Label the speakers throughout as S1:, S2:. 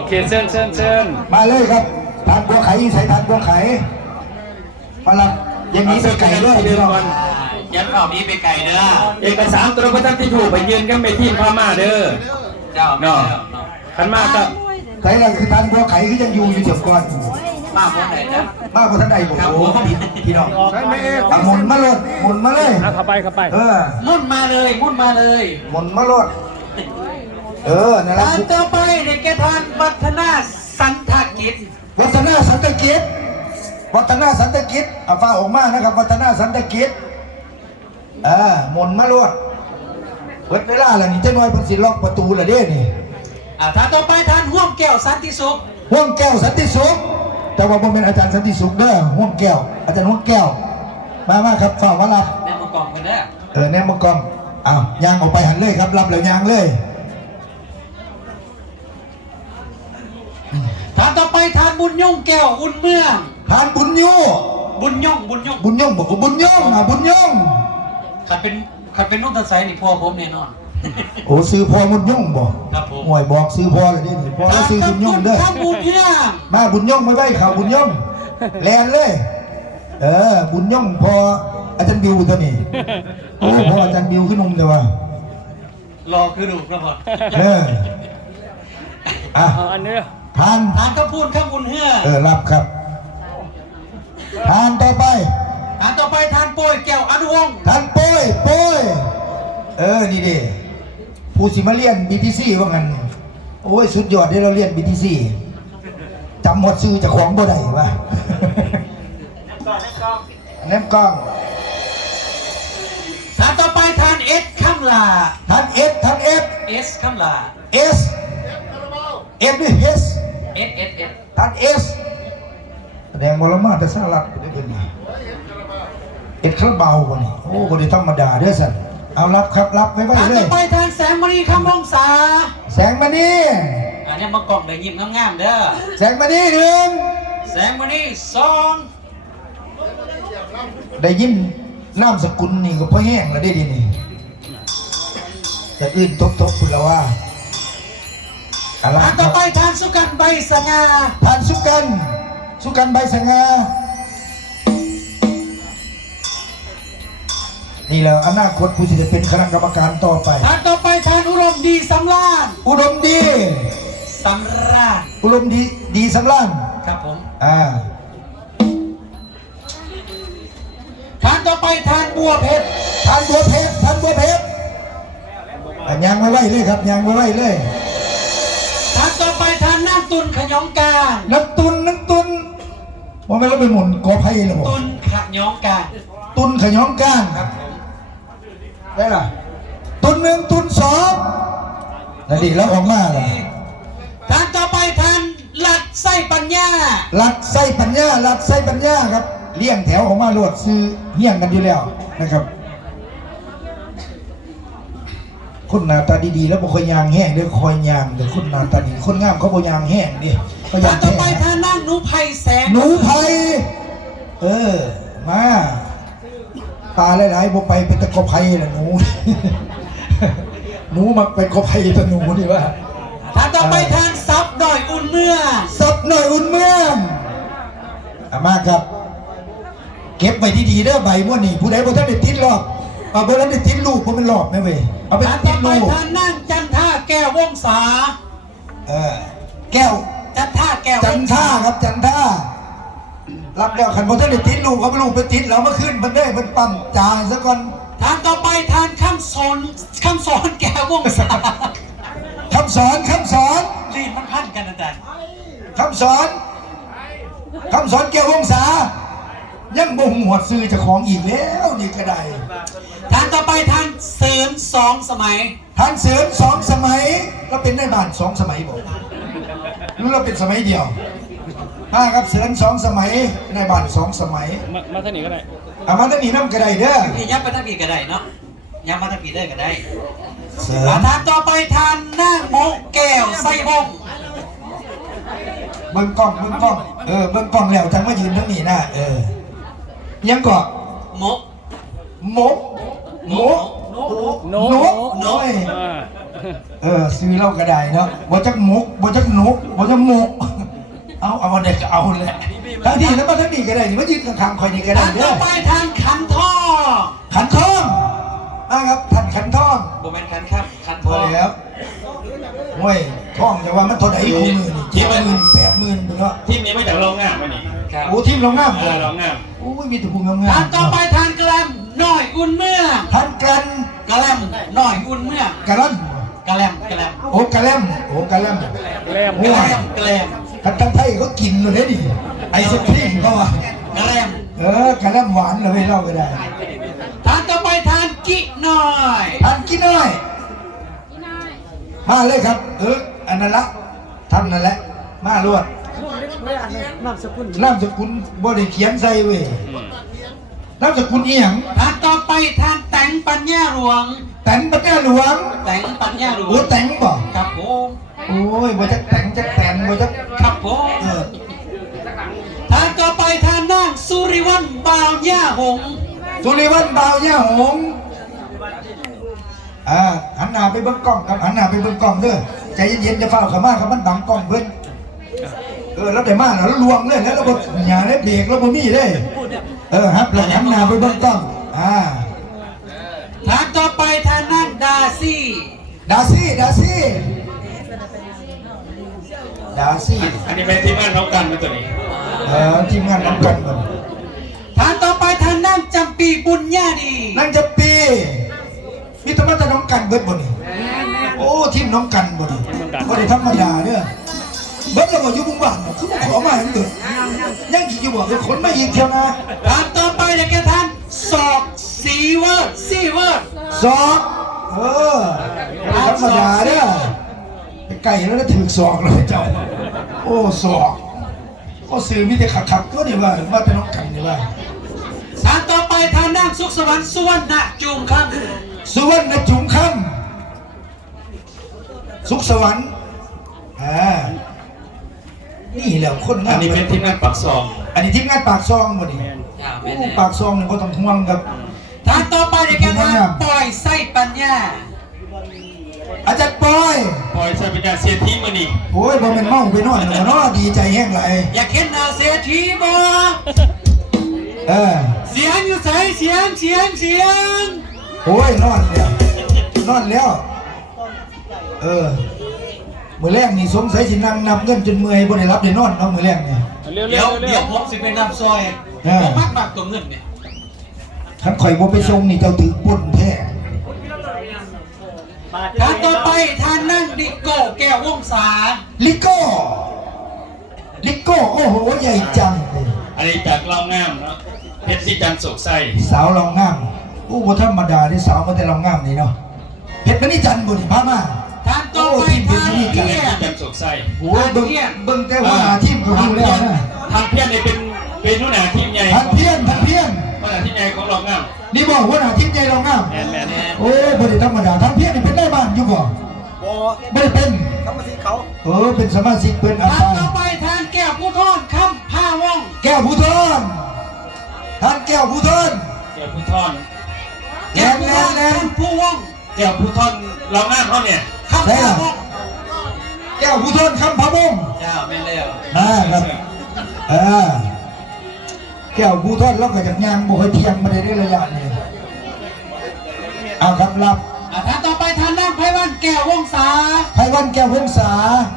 S1: เคเชิญ
S2: มาเลยครับทานบัวไข่ใส่ทานบัวไข่พลังอย่างนี้ไปไก่ด้วยพี่น้อง
S3: ยันเป่านี้ไปไก่เด้อ
S1: เอกสารตัวประทับที่ถูกไปยืนกันไปที่พม่าเด้อ
S3: เจ้า
S1: เนาะขันมากครับ
S2: ไก่นั่นคือทานบัวไข่ที่ยังอยู่เดี๋ยวก่อน
S3: มากคนไหนนะ
S2: มากคนท่านใดบอกโอ้พี่น้องหมุนมาเลยหมุนมาเลย
S1: เข้าไป
S3: มุ่นมาเลยหมุนมา
S2: เลยนั่นแหละ
S3: ต่อไปในแกทานวัฒนาสันทกิจ
S2: วัฒนาสันตกิจฟ้าออกมานะครับวัฒนาสันตกิจหมุนมาเลยเวลาอะไรนี่เจ้าน้อยพันศิล็อกประตูละเด้นี่
S3: ทานต่อไปทานห่วงแก้วสันติสุข
S2: แต่ว่าผมเป็นอาจารย์สันติสุขเด้อห่วงแก้วอาจารย์ห่วงแก้วมาครับฝ่ามารับ
S3: แนมกองกันเด้
S2: อแนมกองยางออกไปหันเลยครับรับแล้วยางเลย
S3: ทานต่อไปทานบุญย่งแก้วอุ่นเมือง
S2: ทานบุญย่ง
S3: บอกบุญย่งขัดเป็นนุ่นตะไซนี่พ่อผมแน่นอน
S2: โอ้ซื้อพ่อบุญย่งบอก
S3: ครับผม
S2: ห่วยบอกซื้อพ่อเลยนี่พ่อแล้วซื้อบุญย่งเด้อมาบุญย่งไม่ไหวข่าวบุญย่งแลนเลยบุญย่งพออาจารย์บิวตัวนี้โอ้พออาจารย์บิวขึ้นนุ่มเลยว่ะ
S3: รอคือดูครับผม
S1: อันนี้
S2: ทาน
S3: ข้าวพูนข้าวบุญเฮือ
S2: รับครับทานต่อไป
S3: ทานโป้ยแก้วอนุวงศ์
S2: ทานโป้ยนี่ดิผู้สิมาเรียน BTC ว่างั้นโอ้ยสุดยอดที่เราเรียน BTC จำหมดซื้อจากของบ่ได้วะแนมกล้อง
S3: ทานต่อไปทานเอสข้ามลา
S2: ทานเอสข้ามลาเอสนี่เอสทานเอสแสดงบอลมาแต่สลัดได้เป็นไงเอสคาราบาวคนนี้โอ้คนนี้ธรรมดาเด้อสันเอารับครับรับไว้เลย
S3: ต่อไปทานแสงมณีคำวงศา
S2: แสงมณี
S3: อันนี้มากล่องได้ยิ้มงามๆเด้อ
S2: แสงมณีหนึ่ง
S3: แสงมณีสอง
S2: ได้ยิ้มน้ำสกุลนี่ก็พอแห้งแล้วได้ดีนี่จะอื่นทบคุณแล้วว่า
S3: ต่อไปทานสุกันใบสง่า
S2: ทานสุกันใบสง่านี่แหละอนาคตผู้จะเป็นคณะกรรมการต่อไป
S3: ทานต่อไปทานอุดมดีสำราญ
S2: อุดมดีสำราญ
S3: ครับผม
S2: ทานต่อไปทานบัวเพชรยางไว้เลยครับยางไว้เลย
S3: ทานต่อไปทานน้ำตุนขยองกา
S2: น้ำตุนว่าไม่รู้ไปหมุนกอไผ่หรือเปล่า
S3: ตุนขยองกา
S2: ครับได้ล่ะตุนหนึ่งตุนสองนั่นดีแล้วออกมาเลย
S3: ทานต่อไปทานหลัดไส้ปัญญา
S2: ครับเลี้ยงแถวออกมาลวดซื้อเหี้ยงกันอยู่แล้วนะครับคนหน้าตาดีๆแล้วบ่คอยยางแห้งเด้อคอยยางเดี๋ยวคนหน้าตาดีคนงามเขาบ่ยางแห้งดิ
S3: เขายางต่อไปทานนั่งหนูไผ่แสง
S2: มาตาหลายๆบ่ไปเป็นตะกบไผ่ล่ะหนูมาเป็นกบไผ่ตะหนูนี่ว่า
S3: ทานต่อไปทานซับหน่อยอุ่นเมือง
S2: มาครับเก็บไว้ดีๆเด้อใบม้วนนี่ผู้ใดบ่ทันได้ติดรอบบ่ทันได้ติดลูกบ่เป็นรอบแม่เว้ยเอาไปติดลูก
S3: ทานนั่งจันท่าแก้ววงศา
S2: แก้ว
S3: จันท่า
S2: ครับจันท่ารับแล้วขันบ่ทันได้ติดลูกเอาลูกไปติดแล้วเมื่อคืนมันได้มันปั๊มจ่ายซะก่อน
S3: ทานต่อไปทานคำสอนแก้ววงศา
S2: คำสอน
S3: รีดมันพันกันอาจารย์
S2: คำสอนแก้ววงศายังบ่หัวซื้อเจ้าของอีกแล้วนี่ก็ได้
S3: ทานต่อไปทานเสริม2 สมัย
S2: เราเป็นในบ้าน2 สมัยบ่รู้เราเป็นสมัยเดียวครับเสริม2 สมัยในบ้าน2 สมัย
S1: มาท่านี้ก็ได้
S2: มาท่านี้น้ำก็ได้เด้อ
S3: ยับไปท่านี้ก็ได้เนาะยับมาท่านี้ได้ก็ได้ทานต่อไปทานนั่งโมแก้วไส้บง
S2: เบิ่งกล้องเบิ่งกล้องแล้วจังมายืนทั้งนี้นะยังก่อ
S3: มก
S2: นกซื้อเหล้าก็ได้เนาะบ่จักมุกบ่จักหนุกบ่จักมุกเอาเด็กก็เอาแหละทั้งที่แล้วมาทั้งนี้ก็ได้นี่มายืนข้างๆคอยนี่ก็ได้
S3: ทาง
S2: เด้
S3: ต่
S2: อ
S3: อไปทางขันทอง
S2: ขันทองครับท่านขันทอง
S3: โมเมนต์ขันครับขันท
S2: พอ
S3: อง
S2: แล้วโอ้ยทองจะว่ามันเท่าไหร่คู่มือนี่70,000 80,000เนาะ
S1: ทีมนี้มาจากโรงงานมานี่
S3: ครับ
S2: โอ้ทีมเรางาม
S1: โรงงาน
S2: โอ้ยมีแต่ผู้งาม
S3: ทางต่อไปทางแกลมหน่อยอุ่นเมือง
S2: ท่านกัน
S3: แกลมหน่อยอุ่นเมือง
S2: กะลั่น
S3: แกลม
S2: โอ้กะแลมโอ้กะแลม
S3: แกลม
S2: ทั้งไทยก็กินเลยดิไอศครีมก็ว่า
S3: แกลม
S2: กะแลมหวานเลยเราก็ได้
S3: ทางต่อไปทางกิหน่อย
S2: ท่านกินน้อยมาเลยครับอันนั้นละท่านนั่นแหละมาลวดนามสกุลบ่ได้เขียนใส่เว้ยนามสกุลเอียง
S3: ทางต่อไปทางแต่งปัญญาหลวง
S2: แต่งปัญญาหลวง
S3: แต่งปัญญาหลว
S2: โอ้
S3: ง
S2: แต่งบ่
S3: ครับผม
S2: โอ้ยบ่จักแต่งจักแต่งบ่จัก
S3: ครับผมทางต่อไปทางนั่งสุริวัลบ่าวย่าหง
S2: สุริวัลบ่าวย่าหงหันหน้าไปเบิ่งกล้องครับหันหน้าไปเบิ่งกล้องเด้อใจเย็นๆจะเฝ้าเข้ามาครับมันบังกล้องเพิ่นแล้วได้มาแล้วลวงเลยแล้วบ่อย่าได้เบรกแล้วบ่มีเด้ครับแล้วหันหน้าไปเบิ่งกล้อง
S3: ทางต่อไปทางนั่งดาซี่
S2: ดาซี่
S1: อันนี้เป็นทีมงานน้องกันมาตัวนี้
S2: ทีมงานน้องกันบ่
S3: ทางต่อไปทางนั่งจำปีบุญญาดี
S2: นั่งจะปีมีธรรมะน้องกันเบิดบ่นี่โอ้ทีมน้องกันบ่นี่บ่ได้ธรรมดาเด้อเบิดแล้วบ่อยู่บุ้งบ้านคือขอมาให้เกิดยังกี่อยู่บ่คือคนมาอีกเที่ยวนะ
S3: ทางต่อไปเนี่ยแกท่านศอกซีเวิร์ด
S2: สองธรรมดาเด้อไปไก่แล้วก็ถือศอกเลยเจ้าโอ้ศอกโอ้สื่อมีแต่ขักๆก็นี่ว่าแต่น้องกันนี่ว่า
S3: ทางต่อไปทางนั่งสุขสวรรค์สุวรรณจุงค
S2: สุวรรณจุ๋มคำสุขสวรรค์นี่แหละคน
S1: อั
S2: งาน
S1: นี้เป็นทีมงานปักซอง
S2: อันนี้ทีมงานปากซองบ่นี่ปากซองนี่บ่ต้องห่วงครับ
S3: ำทางต่อไปเนี่ยแกท่านปล่อยไส้ปัญญา
S2: อาจารย์ปอย
S1: ปล่อยใช้เป็นการเสียทีมมานี่
S2: โอ้ยบ่แม่นเมาไปนอนแล้วเนาะดีใจแห้งหลาย
S3: อยากเห็นหน้าเศรษฐีบ่ เสียงอยู่ใส่เสียง
S2: โอ้ยนอนแล้วมื้อแรกนี่สงสัยสินั่งนับเงินจนเมื่อยบ่ได้รับได้นอนเนาะมื้อแรกนี่
S3: เดี๋ยวผมสิไปนำซอยผมมักตัวเงินเนี่ย
S2: คันข่อยบ่ไปส่งนี่เจ้าถือป่นแท้
S3: ทางต่อไปทางนั่งดิโก้แก้ววงศา
S2: ลิโก้โอ้โหใหญ่จัง
S1: อันนี้จากโรงงานเนาะเพชรที่จันทร์สุขใส
S2: สาวรองงามโอ้บ่ธรรมดาที่สาวมาแต่รองงามนี่เนาะเพชรมณีจันทร์บ่นี่พามา
S3: ทางต่อไปทางเพีย
S1: จันทร์สุขใส
S2: โอ้ยเบิ่งแต่ว่าทีมก็รู้แล้วนะ
S1: ทางเพี้ยนนี่เป็นหัวหน้าทีมใหญ่
S2: ทันเพี้ยน
S1: หัวหน้าทีมใหญ่ของโรงงาน
S2: นี่บอกว่าหน้าทีมใหญ่รองงามโอ้ยบ่ได้ธรรมดาทันเพี้ยนนี่เป็นได้บ้านอยู่บ่ไม่ได้เป็นสมาชิกเขาเป็นสมาชิกเพิ่นอา
S3: ทาง
S2: ตา
S3: ต่อไปทางแก้วผู้ทอนคำผ้าวง
S2: แก้วผู้ทอนท่านแก้วผู้ทอน
S1: เจ้าผู้ทอน
S3: แก้วผู้ทอนคำผู้วง
S1: เจ้าผู้ทอนโรงงานเขาเนี่ย
S3: คำผ้าวง
S2: แก้วผู้ทอนคำพะวง
S3: เจ้าแม่เลี้ยว
S2: ครับแก้วผู้ทอนเราก็จากยางบ่ค่อยเที่ยงมาได้ระยะนี้เอาครับรับ
S3: ทางต่อไปทางนั่งไพวันแก้ววงศา
S2: ไพวันแก้ววงศา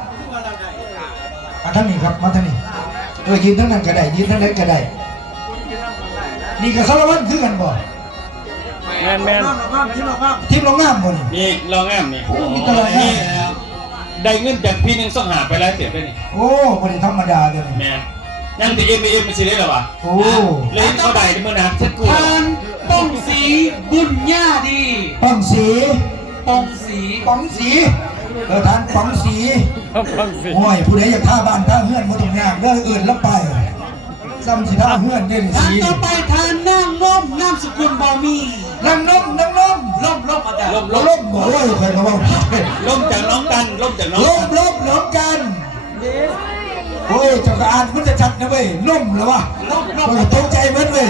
S2: ท่านนี้ครับมาท่านนี้ยืนทั้งนั้นก็ได้ยืนทั้งนั้นก็ได้นี่กับสารวัตรคือกันบ่
S1: แมน
S2: ทีมรองงามบ่นี่
S1: นี่โรงงานนี่
S2: โอ้มีตลอด
S1: นี่ได้เงินจากพี่หนึ่งส่งหาไปแล้วเสียไปนี่
S2: โอ้บ่ได้ธรรมดาเลย
S1: แมนยังตีเอ็มสิได้หรอวะ
S2: โอ้
S1: เลยเขาได้เมื่อนาเช็ดกู
S3: ทานป้องสีบุญญาดี
S2: ป้องสี
S3: ป้องสี
S2: ป้องสีทานป้องสีโอ้ยผู้ใดอยากท่าบ้านท่าเฮือนบ่ต้องยากเด้ออื่นแล้วไปซ้ำสิท่าเฮือนเด้อ
S3: ทาน
S2: สี
S3: ต่อไปทานนั่งน้มนามสกุลบอมี
S2: น้ำนม
S3: ล่มอาจารย์
S1: ล้ม
S2: ล้มบ่โอ้ยใครก็ว่า
S1: ล้มจากน้องกันล้มจากน้อง
S2: ล้มกันโอ้ยเจ้าก็อ่านมันจะชัดนะเว้ยล้มแล้ววะตกใจเหมือนเว้ย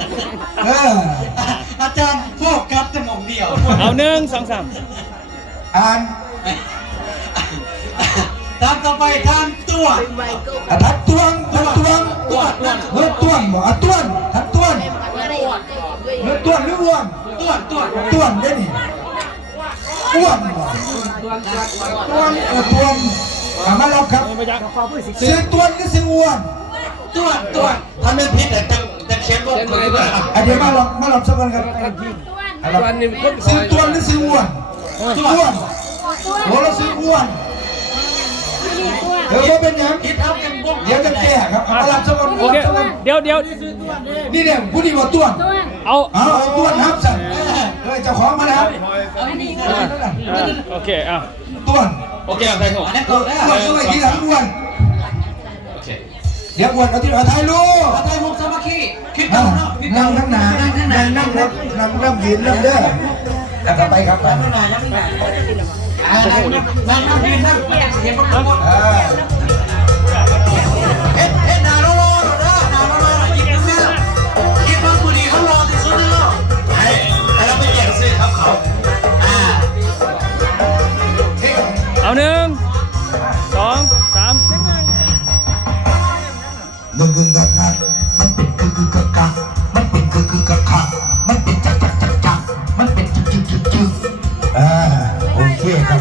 S3: อาจารย์โฟกัสแต่หมองเดียว
S1: เอา1 2 3
S2: อ่าน
S3: ทานต่อไปทานตัว
S2: ทัดตวงทัดตวง
S3: ตัว
S2: เนื้อต้วนบ่ต้วนทัดต้วนเนื้อต้วนหรืออ้วน
S3: ตัว
S2: ต้วนได้นี่อ้วนบ่ต้วนต้วนมาแล้วครับซื้อต้วนหรือซื้ออ้วน
S3: ตัวถ้าไม่ผิดแต่จะเขียนว่าตัวเลย
S2: เดี๋ยวมาลองสักคนครับซื้อต้วนหรือซื้ออ้วนอ้วนโหเราซื้ออ้วนเดี๋ยวเป็นยัง
S3: คิดเอาเป็นวง
S2: เดี๋ยวจะแก้ครับมาลองสักคน
S4: โอเคเดี๋ยว
S2: นี่เนี่ยผู้ที่บอกต้วน
S4: เอา
S2: เอาต้วนครับสั่งเจ้าของมาแล้ว
S4: โอเคอ่ะ
S2: ต้วน
S1: โอเคเอาใส่หัว
S3: อันนั้น
S2: อ้
S3: ก็
S2: วนด้วยทีหลังอ้วน
S1: โอเค
S2: เดี๋ยวอ้วนเอาที่ถ่ายรูป
S3: ไทยมุกสามัคคีคิด
S2: นั่
S3: เอา
S2: ง
S3: เนาะ
S2: นั่งข้างหน้านั่งครับนั่งยืนนั่งเด้อแล้วก็ไปครับไป
S3: ยังไม่นานนั่งยืนนั่งไม่อยากเห็นคนทั้งหมดเฮ็ดนาโลโลเด้อนาโลโลยิ้มเด้อคิดว่าผู้ดีเขารอที่สุดในโลกให้เราไปแย่งซื้อครับเขา
S4: เอา1 2 3
S2: เงินงัดมันเป็นคือกักมันเป็นคือกักมันเป็นจักมันเป็นจึกโอเคครับ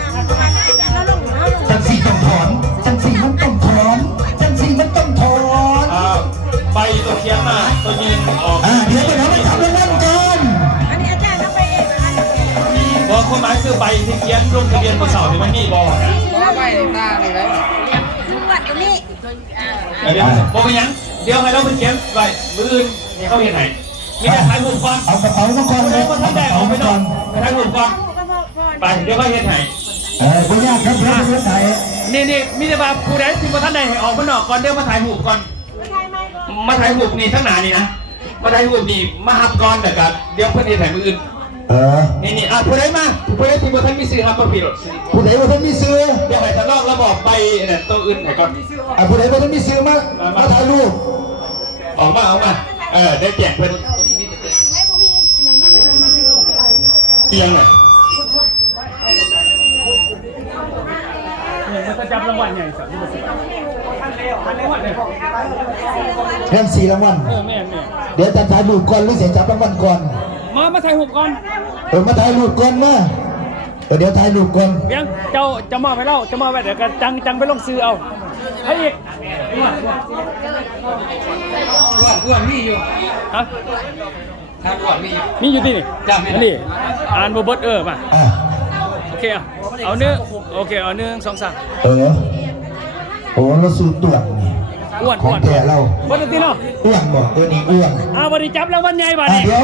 S2: จังสีต้องถอนจังสีมันต้องถอนจังสีมันต้องถอน
S1: ใบตัวเขียนมาตัวยืนออก
S2: เดี๋ยวไปทำให้จับรางวัลกัน
S5: อันนี้อาจารย์ต้องไปเองอันนี้
S1: บอกความหมายคือใบที่เขียนลงทะเบียนบนเสาที่มันนี่บอกนะ
S5: แล้วไปตาเลยแล้วทุกวันตรงนี้
S1: เดี๋ยวบอกไปยังเดี๋ยวให้เราไปเขียนใบมืออื่นให้เขาเห็นไหนมีแต่ถ่ายรูปก่อน
S2: เอากระเป๋ามาก่อน
S1: คนใดคนท่านใดออกไปนอนไปถ่ายรูปก่อน
S5: ก็พอ
S1: ไปเดี๋ยวเขาเห็นไหน
S2: คุณญาติครับพระพุทธไทย
S1: นี่มีแต่ว่าผู้ใดที่มาท่านใดให้ออกมานอกก่อนเดี๋ยวมาถ่ายรูปก่อน
S5: ไม่ใช่ไหมก็
S1: มาถ่ายรูปนี่ทั้งหนานี่นะมาถ่ายรูปนี่มาหับก่อนเดี๋ยวกันเดี๋ยวเพื่อนจะถ่ายมืออื่นนี่ผู้ใดมาผู้ใดที่มาท่านมีซื้อครับมาผิด
S2: ผู้ใดว่าท่านมีซื้อ
S1: เดี๋ยวให้ท่านลอกแล้วบอกใบเนี่ยตัวอื่นให้ก่อน
S2: ผู้ใดว่าท่านมีซื้อมาถ่ายรูป
S1: ออกมาได้แจกเพื่อน
S5: ไม่ผมมีอันนั้นนั่งไม่ได้
S1: เตียงหน่อย
S4: มันจะจับรางวัลใหญ่สักทันรางวัลเลย
S2: เงิน4 รางวัล
S4: แม่
S2: เดี๋ยวจะถ่ายรูปก่อนหรือเสียจับรางวัลก่อน
S4: มาถ่ายรูปก่อน
S2: มาถ่ายรูปก่อนมาเดี๋ยวถ่ายรูปก่อน
S4: เพียงเจ้าจะมอบไปแล้วจะมอบไปเดี๋ยวกันจังไปลงซื้อเอาให้อีก
S3: อ้วนมีอยู่
S4: ฮะ
S3: ทานอ้วนมีอยู่
S4: มีอยู่ที่นี่อันนี้อ่านบทมาโอเคเอาเนื้อโอเคเอา1 2 3
S2: โอ้เราสูตรตรวจ
S4: อ้วน
S2: ของแก่เรา
S4: บทตีเนาะ
S2: อ้วนบอกตัวนี้อ้วน
S4: บริจับรางวัลใหญ่บ่เนี่ย